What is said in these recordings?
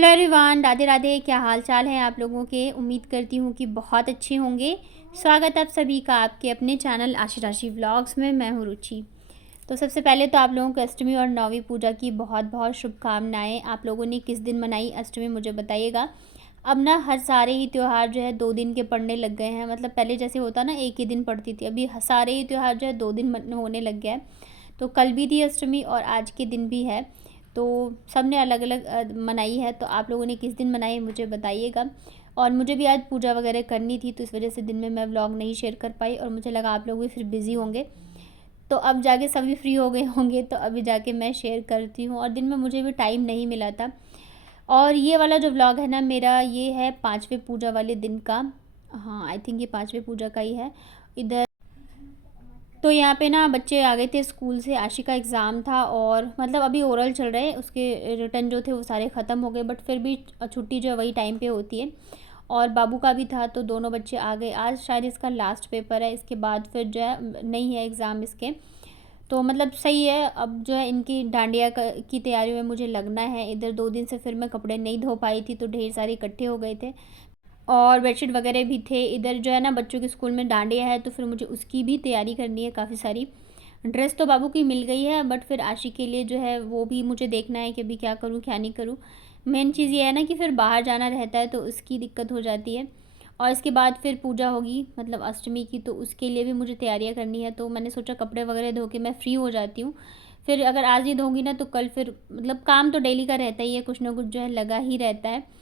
Hello everyone, Radhe Radhe. क्या हाल चाल है आप लोगों के? उम्मीद करती हूँ कि बहुत अच्छे होंगे। स्वागत है आप सभी का आपके अपने चैनल आशी राशि व्लॉग्स में। मैं हूँ रुचि। तो सबसे पहले तो आप लोगों को अष्टमी और नौवीं पूजा की बहुत बहुत शुभकामनाएं। आप लोगों ने किस दिन मनाई अष्टमी मुझे बताइएगा। अब ना हर सारे ही त्यौहार जो है 2 दिन के पड़ने लग गए हैं। मतलब पहले जैसे होता ना एक ही दिन पड़ती थी, अभी सारे ही त्यौहार जो है 2 दिन होने लग गया है। तो कल भी थी अष्टमी और आज के दिन भी है। तो सब ने अलग अलग मनाई है। तो आप लोगों ने किस दिन मनाई मुझे बताइएगा। और मुझे भी आज पूजा वगैरह करनी थी, तो इस वजह से दिन में मैं व्लॉग नहीं शेयर कर पाई और मुझे लगा आप लोग भी फिर बिज़ी होंगे। तो अब जाके सभी फ्री हो गए होंगे, तो अभी जाके मैं शेयर करती हूँ। और दिन में मुझे भी टाइम नहीं मिला था। और ये वाला जो व्लॉग है ना मेरा, ये है 5वें पूजा वाले दिन का। हाँ, आई थिंक ये 5वें पूजा का ही है। इधर तो यहाँ पे ना बच्चे आ गए थे स्कूल से। आशी का एग्ज़ाम था और मतलब अभी ओरल चल रहे हैं, उसके रिटर्न जो थे वो सारे ख़त्म हो गए, बट फिर भी छुट्टी जो है वही टाइम पे होती है। और बाबू का भी था, तो दोनों बच्चे आ गए। आज शायद इसका लास्ट पेपर है, इसके बाद फिर जो है नहीं है एग्ज़ाम इसके। तो मतलब सही है। अब जो है इनकी डांडिया की तैयारी में मुझे लगना है। इधर 2 दिन से फिर मैं कपड़े नहीं धो पाई थी, तो ढेर सारे इकट्ठे हो गए थे और बेडशीट वगैरह भी थे। इधर जो है ना बच्चों के स्कूल में डांडिया है, तो फिर मुझे उसकी भी तैयारी करनी है काफ़ी सारी। ड्रेस तो बाबू की मिल गई है, बट फिर आशी के लिए जो है वो भी मुझे देखना है कि अभी क्या करूँ क्या नहीं करूँ। मेन चीज़ ये है ना कि फिर बाहर जाना रहता है, तो उसकी दिक्कत हो जाती है। और इसके बाद फिर पूजा होगी मतलब अष्टमी की, तो उसके लिए भी मुझे तैयारियाँ करनी है। तो मैंने सोचा कपड़े वगैरह धो के मैं फ़्री हो जाती हूँ। फिर अगर आज नहीं धोंगी ना तो कल फिर मतलब काम तो डेली का रहता ही है, कुछ ना कुछ जो है लगा ही रहता है।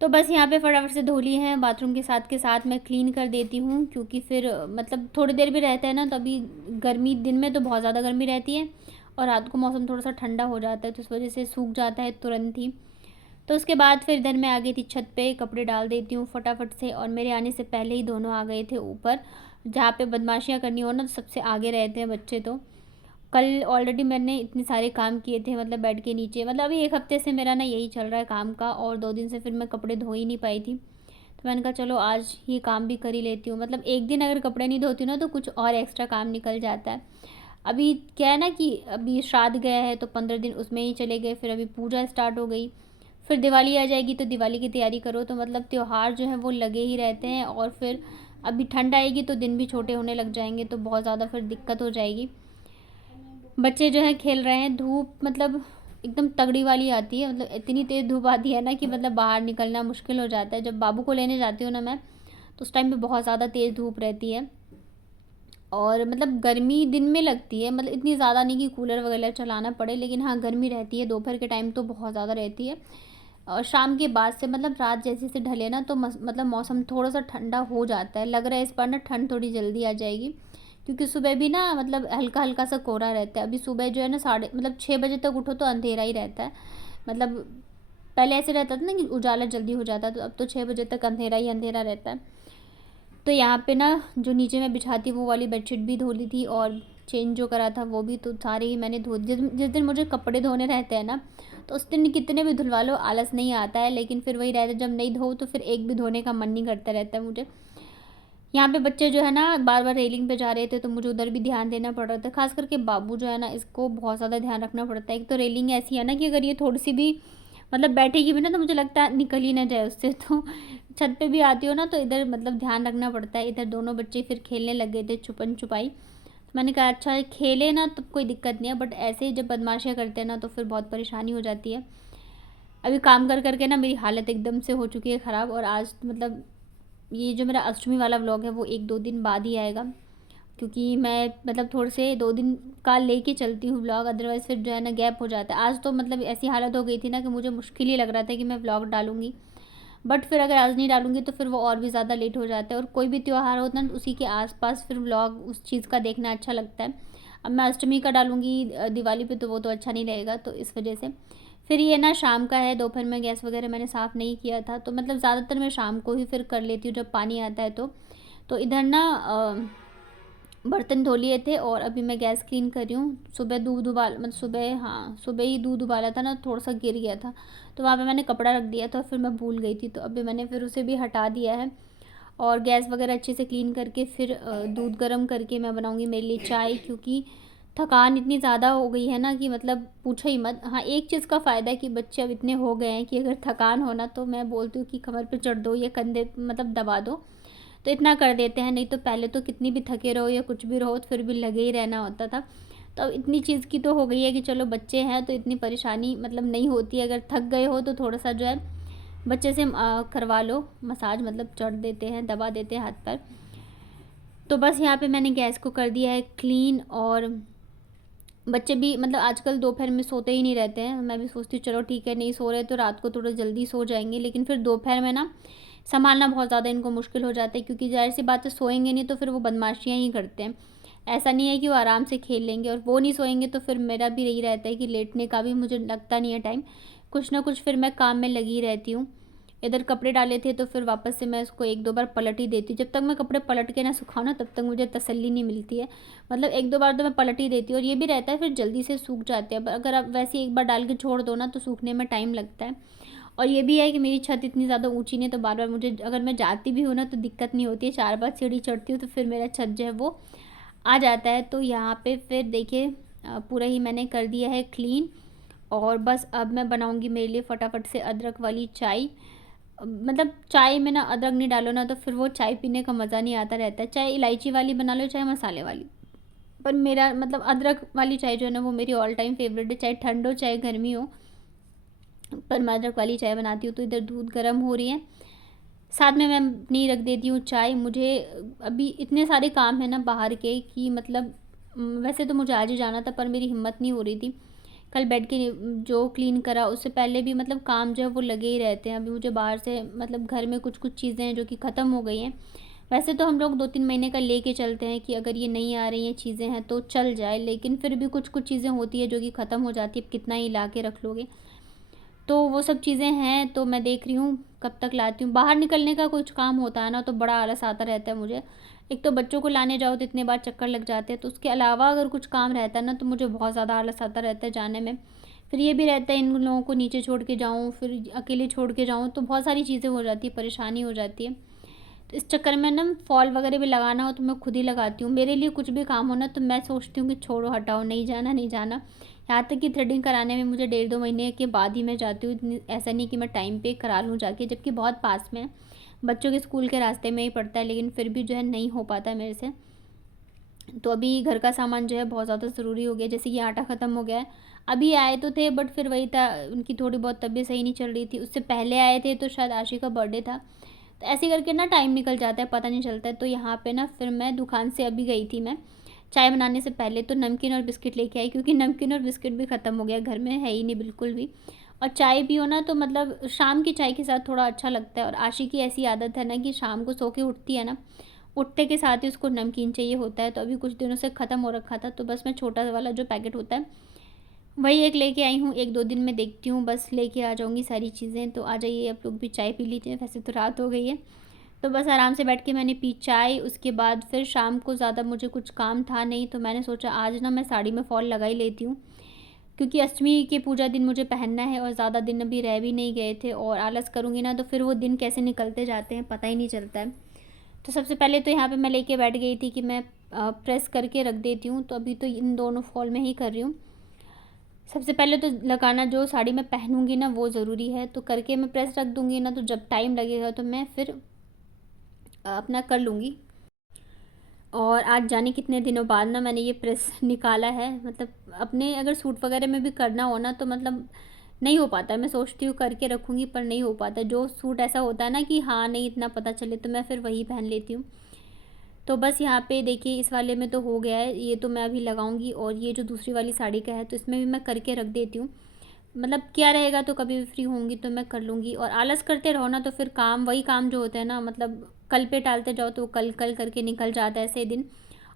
तो बस यहाँ पे फटाफट से धो ली हैं। बाथरूम के साथ मैं क्लीन कर देती हूँ, क्योंकि फिर मतलब थोड़ी देर भी रहता है ना, तो अभी गर्मी दिन में तो बहुत ज़्यादा गर्मी रहती है और रात को मौसम थोड़ा सा ठंडा हो जाता है, तो इस वजह से सूख जाता है तुरंत ही। तो उसके बाद फिर इधर मैं आ गई थी छत पे, कपड़े डाल देती हूँ फटाफट से। और मेरे आने से पहले ही दोनों आ गए थे ऊपर। जहाँ पे बदमाशियाँ करनी हो ना, तो सबसे आगे रहते हैं बच्चे। तो कल ऑलरेडी मैंने इतने सारे काम किए थे, मतलब बेड के नीचे। मतलब अभी एक हफ्ते से मेरा ना यही चल रहा है काम का, और 2 दिन से फिर मैं कपड़े धो ही नहीं पाई थी। तो मैंने कहा चलो आज ये काम भी कर ही लेती हूँ। मतलब एक दिन अगर कपड़े नहीं धोती ना तो कुछ और एक्स्ट्रा काम निकल जाता है। अभी क्या है ना कि अभी श्राद्ध गया है, तो 15 दिन उसमें ही चले गए। फिर अभी पूजा स्टार्ट हो गई, फिर दिवाली आ जाएगी, तो दिवाली की तैयारी करो। तो मतलब त्यौहार जो है वो लगे ही रहते हैं। और फिर अभी ठंड आएगी तो दिन भी छोटे होने लग जाएंगे, तो बहुत ज़्यादा फिर दिक्कत हो जाएगी। बच्चे जो हैं खेल रहे हैं। धूप मतलब एकदम तगड़ी वाली आती है, मतलब इतनी तेज़ धूप आती है ना कि मतलब बाहर निकलना मुश्किल हो जाता है। जब बाबू को लेने जाती हूँ ना मैं, तो उस टाइम पे बहुत ज़्यादा तेज़ धूप रहती है। और मतलब गर्मी दिन में लगती है, मतलब इतनी ज़्यादा नहीं कि कूलर वगैरह चलाना पड़े, लेकिन हाँ गर्मी रहती है। दोपहर के टाइम तो बहुत ज़्यादा रहती है। और शाम के बाद से मतलब रात जैसे से ढले ना, तो मतलब मौसम थोड़ा सा ठंडा हो जाता है। लग रहा है इस बार ना ठंड थोड़ी जल्दी आ जाएगी, क्योंकि सुबह भी ना मतलब हल्का हल्का सा कोहरा रहता है। अभी सुबह जो है ना साढ़े मतलब 6 बजे तक उठो तो अंधेरा ही रहता है। मतलब पहले ऐसे रहता था ना कि उजाला जल्दी हो जाता है, तो अब तो 6 बजे तक अंधेरा ही अंधेरा रहता है। तो यहाँ पे ना जो नीचे मैं बिछाती वो वाली बेडशीट भी धो ली थी, और चेंज जो करा था वो भी, तो सारे ही मैंने धो। जिस दिन मुझे कपड़े धोने रहते हैं ना, तो उस दिन कितने भी धुलवा लो आलस नहीं आता है। लेकिन फिर वही रहता है, जब नहीं धो तो फिर एक भी धोने का मन नहीं करता रहता है मुझे। यहाँ पे बच्चे जो है ना बार बार रेलिंग पे जा रहे थे, तो मुझे उधर भी ध्यान देना पड़ रहा था। खास करके बाबू जो है ना, इसको बहुत ज़्यादा ध्यान रखना पड़ता है। एक तो रेलिंग ऐसी है ना कि अगर ये थोड़ी सी भी मतलब बैठेगी भी ना, तो मुझे लगता है निकल ही ना जाए उससे। तो छत पे भी आती हो ना, तो इधर मतलब ध्यान रखना पड़ता है। इधर दोनों बच्चे फिर खेलने लग गए थे छुपन छुपाई। तो मैंने कहा अच्छा खेले ना तो कोई दिक्कत नहीं है, बट ऐसे ही जब बदमाशियाँ करते हैं ना तो फिर बहुत परेशानी हो जाती है। अभी काम कर करके ना मेरी हालत एकदम से हो चुकी है ख़राब। और आज मतलब ये जो मेरा अष्टमी वाला व्लॉग है वो 1-2 दिन बाद ही आएगा, क्योंकि मैं मतलब थोड़े से 2 दिन का लेके चलती हूँ व्लॉग, अदरवाइज़ फिर जो है ना गैप हो जाता है। आज तो मतलब ऐसी हालत हो गई थी ना कि मुझे मुश्किल ही लग रहा था कि मैं व्लॉग डालूँगी, बट फिर अगर आज नहीं डालूँगी तो फिर वो और भी ज़्यादा लेट हो जाता है। और कोई भी त्यौहार होता है ना, उसी के आसपास फिर व्लॉग उस चीज़ का देखना अच्छा लगता है। अब मैं अष्टमी का डालूँगी दिवाली पे, तो वो तो अच्छा नहीं रहेगा, तो इस वजह से फिर ये ना शाम का है। दोपहर में गैस वगैरह मैंने साफ़ नहीं किया था, तो मतलब ज़्यादातर मैं शाम को ही फिर कर लेती हूँ जब पानी आता है तो। तो इधर ना बर्तन धो लिए थे और अभी मैं गैस क्लीन कर रही हूँ। सुबह दूध उबाल मतलब सुबह, हाँ सुबह ही दूध उबाला था ना, थोड़ा सा गिर गया था, तो वहाँ पे मैंने कपड़ा रख दिया था, फिर मैं भूल गई थी। तो अभी मैंने फिर उसे भी हटा दिया है। और गैस वगैरह अच्छे से क्लीन करके फिर दूध गर्म करके मैं बनाऊँगी मेरे लिए चाय, क्योंकि थकान इतनी ज़्यादा हो गई है ना कि मतलब पूछो ही मत। हाँ, एक चीज़ का फ़ायदा है कि बच्चे अब इतने हो गए हैं कि अगर थकान हो ना तो मैं बोलती हूँ कि कमर पे चढ़ दो या कंधे मतलब दबा दो, तो इतना कर देते हैं। नहीं तो पहले तो कितनी भी थके रहो या कुछ भी रहो तो फिर भी लगे ही रहना होता था। तो अब इतनी चीज़ की तो हो गई है कि चलो बच्चे हैं तो इतनी परेशानी मतलब नहीं होती है। अगर थक गए हो तो थोड़ा-सा जो है बच्चे से करवा लो मसाज, मतलब चढ़ देते हैं, दबा देते हैं हाथ पर। तो बस यहाँ पे मैंने गैस को कर दिया है क्लीन। और बच्चे भी मतलब आजकल दोपहर में सोते ही नहीं रहते हैं। मैं भी सोचती हूँ चलो ठीक है, नहीं सो रहे तो रात को थोड़ा जल्दी सो जाएँगे, लेकिन फिर दोपहर में ना सँभालना बहुत ज़्यादा इनको मुश्किल हो जाता है, क्योंकि ज़ाहिर-सी बात है सोएँगे नहीं तो फिर वो बदमाशियाँ ही करते हैं। ऐसा नहीं है कि वो आराम से खेल लेंगे, और वो नहीं सोएँगे तो फिर मेरा भी यही रहता है कि लेटने का भी मुझे लगता नहीं है टाइम। कुछ ना कुछ फिर मैं काम में लगी रहती हूँ। इधर कपड़े डाले थे तो फिर वापस से मैं उसको 1-2 बार पलट ही देती हूँ। जब तक मैं कपड़े पलट के ना सुखाऊँ ना तब तक मुझे तसल्ली नहीं मिलती है। मतलब 1-2 बार तो मैं पलट ही देती हूँ, और ये भी रहता है फिर जल्दी से सूख जाते हैं। अब अगर आप वैसे ही एक बार डाल के छोड़ दो ना तो सूखने में टाइम लगता है। और ये भी है कि मेरी छत इतनी ज़्यादा ऊँची नहीं है, तो बार-बार मुझे, अगर मैं जाती भी हूँ ना तो दिक्कत नहीं होती है। 4 बार सीढ़ी चढ़ती हूँ तो फिर मेरा छत जो है वो आ जाता है। तो यहाँ पे फिर देखिए पूरा ही मैंने कर दिया है क्लीन। और बस अब मैं बनाऊँगी मेरे लिए फटाफट से अदरक वाली चाय। मतलब चाय में ना अदरक नहीं डालो ना तो फिर वो चाय पीने का मज़ा नहीं आता रहता है। चाहे इलायची वाली बना लो, चाहे मसाले वाली। पर मेरा मतलब अदरक वाली चाय जो है ना वो मेरी ऑल टाइम फ़ेवरेट है, चाहे ठंड हो चाहे गर्मी हो। पर मैं अदरक वाली चाय बनाती हूँ। तो इधर दूध गर्म हो रही है, साथ में मैं अपनी रख देती हूँ चाय। मुझे अभी इतने सारे काम हैं ना बाहर के कि मतलब वैसे तो मुझे आज ही जाना था पर मेरी हिम्मत नहीं हो रही थी। कल बेड के जो क्लीन करा उससे पहले भी मतलब काम जो है वो लगे ही रहते हैं। अभी मुझे बाहर से मतलब घर में कुछ-कुछ चीज़ें हैं जो कि ख़त्म हो गई हैं। वैसे तो हम लोग 2-3 महीने का लेके चलते हैं कि अगर ये नहीं आ रही हैं चीज़ें हैं तो चल जाए, लेकिन फिर भी कुछ-कुछ चीज़ें होती हैं जो कि ख़त्म हो जाती है। अब कितना ही ला के रख लोगे? तो वो सब चीज़ें हैं, तो मैं देख रही हूँ कब तक लाती हूँ। बाहर निकलने का कुछ काम होता है ना तो बड़ा आलस आता रहता है मुझे। एक तो बच्चों को लाने जाओ तो इतने बार चक्कर लग जाते हैं, तो उसके अलावा अगर कुछ काम रहता है ना तो मुझे बहुत ज़्यादा आलस आता रहता है जाने में। फिर ये भी रहता है इन लोगों को नीचे छोड़ के जाऊँ, फिर अकेले छोड़ के जाऊँ, तो बहुत सारी चीज़ें हो जाती है, परेशानी हो जाती है। तो इस चक्कर में ना फॉल वगैरह भी लगाना हो तो मैं खुद ही लगाती हूँ। मेरे लिए कुछ भी काम हो ना तो मैं सोचती हूँ कि छोड़ो हटाओ, नहीं जाना, नहीं जाना। यहाँ तक कि थ्रेडिंग कराने में मुझे 1.5-2 महीने के बाद ही मैं जाती हूँ। इतनी ऐसा नहीं कि मैं टाइम पे करा लूँ जाके, जबकि बहुत पास में है। बच्चों के स्कूल के रास्ते में ही पड़ता है, लेकिन फिर भी जो है नहीं हो पाता है मेरे से। तो अभी घर का सामान जो है बहुत ज़्यादा ज़रूरी हो गया, जैसे कि आटा ख़त्म हो गया है। अभी आए तो थे बट फिर वही था, उनकी थोड़ी बहुत तबीयत सही नहीं चल रही थी। उससे पहले आए थे तो शायद आशी का बर्थडे था। तो ऐसे करके ना टाइम निकल जाता है, पता नहीं चलता है। तो यहाँ पे ना फिर मैं दुकान से अभी गई थी मैं, चाय बनाने से पहले तो नमकीन और बिस्किट लेके आई, क्योंकि नमकीन और बिस्किट भी ख़त्म हो गया, घर में है ही नहीं बिल्कुल भी। और चाय पियो ना तो मतलब शाम की चाय के साथ थोड़ा अच्छा लगता है। और आशी की ऐसी आदत है ना कि शाम को सो के उठती है ना, उठते के साथ ही उसको नमकीन चाहिए होता है। तो अभी कुछ दिनों से ख़त्म हो रखा था, तो बस मैं छोटा वाला जो पैकेट होता है वही एक लेके आई हूँ। 1-2 दिन में देखती हूँ, बस लेके आ जाऊँगी सारी चीज़ें। तो आ जाइए आप लोग भी चाय पी लीजिए, वैसे तो रात हो गई है। तो बस आराम से बैठ के मैंने पी चाय। उसके बाद फिर शाम को ज़्यादा मुझे कुछ काम था नहीं, तो मैंने सोचा आज ना मैं साड़ी में फ़ॉल लगा ही लेती हूँ, क्योंकि अष्टमी के पूजा दिन मुझे पहनना है और ज़्यादा दिन अभी रह भी नहीं गए थे। और आलस करूँगी ना तो फिर वो दिन कैसे निकलते जाते हैं पता ही नहीं चलता है। तो सबसे पहले तो यहाँ पे मैं लेके बैठ गई थी कि मैं प्रेस करके रख देती हूँ। तो अभी तो इन दोनों फॉल में ही कर रही हूँ। सबसे पहले तो लगाना जो साड़ी मैं पहनूँगी ना वो ज़रूरी है, तो करके मैं प्रेस रख दूँगी ना तो जब टाइम लगेगा तो मैं फिर अपना कर लूँगी। और आज जाने कितने दिनों बाद ना मैंने ये प्रेस निकाला है। मतलब अपने अगर सूट वगैरह में भी करना हो ना तो मतलब नहीं हो पाता है। मैं सोचती हूँ करके रखूँगी पर नहीं हो पाता। जो सूट ऐसा होता है ना कि हाँ नहीं इतना पता चले तो मैं फिर वही पहन लेती हूँ। तो बस यहाँ पे देखिए इस वाले में तो हो गया है, ये तो मैं अभी लगाऊंगी। और ये जो दूसरी वाली साड़ी का है तो इसमें भी मैं करके रख देती हूँ। मतलब क्या रहेगा तो कभी भी फ्री होंगी तो मैं कर लूँगी। और आलस करते रहो ना तो फिर काम वही काम जो होता है ना, मतलब कल पे टालते जाओ तो कल कल करके निकल जाता है ऐसे दिन।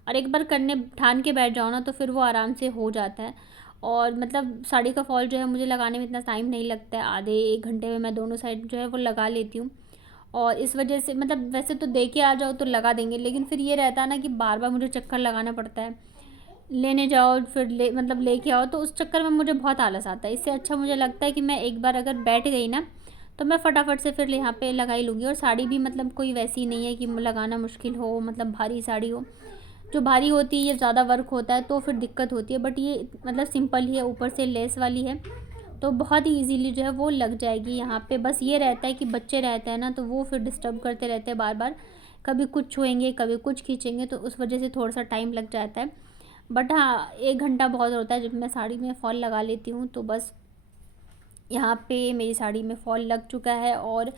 और एक बार करने ठान के बैठ जाओ ना तो फिर वो आराम से हो जाता है। और मतलब साड़ी का फॉल जो है मुझे लगाने में इतना टाइम नहीं लगता है, आधे 1 घंटे में मैं दोनों साइड जो है वो लगा लेती हूँ। और इस वजह से मतलब वैसे तो दे के आ जाओ तो लगा देंगे, लेकिन फिर ये रहता है ना कि बार बार मुझे चक्कर लगाना पड़ता है, लेने जाओ फिर मतलब लेके आओ, तो उस चक्कर में मुझे बहुत आलस आता है। इससे अच्छा मुझे लगता है कि मैं एक बार अगर बैठ गई ना तो मैं फटाफट से फिर यहाँ पे लगा ही लूँगी। और साड़ी भी मतलब कोई वैसी नहीं है कि लगाना मुश्किल हो, मतलब भारी साड़ी हो। जो भारी होती है ये ज़्यादा वर्क होता है तो फिर दिक्कत होती है, बट ये मतलब सिंपल ही है, ऊपर से लेस वाली है तो बहुत ही इजीली जो है वो लग जाएगी यहाँ पे। बस ये रहता है कि बच्चे रहते हैं ना तो वो फिर डिस्टर्ब करते रहते हैं बार बार, कभी कुछ छुएंगे कभी कुछ खींचेंगे, तो उस वजह से थोड़ा सा टाइम लग जाता है। बट हाँ, 1 घंटा बहुत होता है जब मैं साड़ी में फॉल लगा लेती हूँ। तो बस यहाँ पे मेरी साड़ी में फॉल लग चुका है। और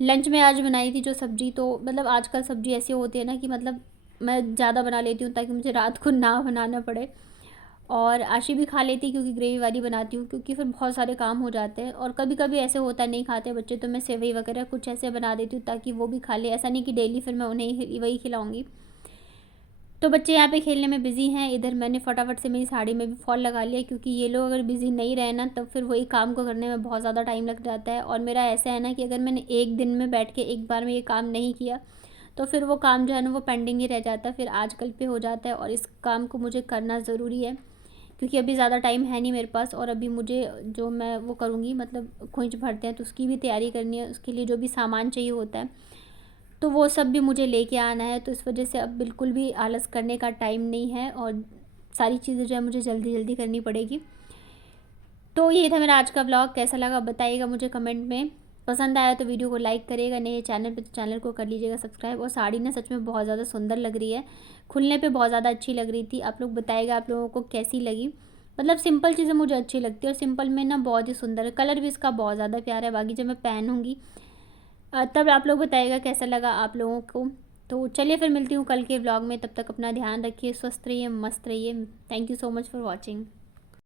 लंच में आज बनाई थी जो सब्ज़ी, तो मतलब आजकल सब्ज़ी ऐसी होती है ना कि मतलब मैं ज़्यादा बना लेती हूँ ताकि मुझे रात को ना बनाना पड़े। और आशी भी खा लेती क्योंकि ग्रेवी वाली बनाती हूँ, क्योंकि फिर बहुत सारे काम हो जाते हैं। और कभी कभी ऐसे होता है नहीं खाते बच्चे, तो मैं सेवई वगैरह कुछ ऐसे बना देती हूँ ताकि वो भी खा ले। ऐसा नहीं कि डेली फिर मैं उन्हें वही खिलाऊँगी। तो बच्चे यहाँ पे खेलने में बिज़ी हैं। इधर मैंने फटाफट से मेरी साड़ी में भी फॉल लगा लिया, क्योंकि ये लोग अगर बिज़ी नहीं रहे ना तब फिर वही काम को करने में बहुत ज़्यादा टाइम लग जाता है। और मेरा ऐसा है ना कि अगर मैंने एक दिन में बैठ के एक बार में ये काम नहीं किया तो फिर वो काम जो है ना वो पेंडिंग ही रह जाता है, फिर आज कल पे हो जाता है। और इस काम को मुझे करना ज़रूरी है, क्योंकि अभी ज़्यादा टाइम है नहीं मेरे पास। और अभी मुझे जो मैं वो करूँगी, मतलब खोंच भरते हैं तो उसकी भी तैयारी करनी है, उसके लिए जो भी सामान चाहिए होता है तो वो सब भी मुझे लेके आना है। तो इस वजह से अब बिल्कुल भी आलस करने का टाइम नहीं है और सारी चीज़ें जो है मुझे जल्दी जल्दी करनी पड़ेगी। तो ये था मेरा आज का ब्लॉग, कैसा लगा बताइएगा मुझे कमेंट में। पसंद आया तो वीडियो को लाइक करिएगा, नए चैनल पे तो चैनल को कर लीजिएगा सब्सक्राइब। और साड़ी ना सच में बहुत ज़्यादा सुंदर लग रही है, खुलने पे बहुत ज़्यादा अच्छी लग रही थी। आप लोग बताइएगा आप लोगों को कैसी लगी। मतलब सिंपल चीज़ें मुझे अच्छी लगती है और सिंपल में ना बहुत ही सुंदर है, कलर भी इसका बहुत ज़्यादा प्यारा है। बाकी जब मैं पहनूँगी तब आप लोग बताइएगा कैसा लगा आप लोगों को। तो चलिए फिर मिलती हूँ कल के व्लॉग में, तब तक अपना ध्यान रखिए, स्वस्थ रहिए, मस्त रहिए। Thank you so much for watching.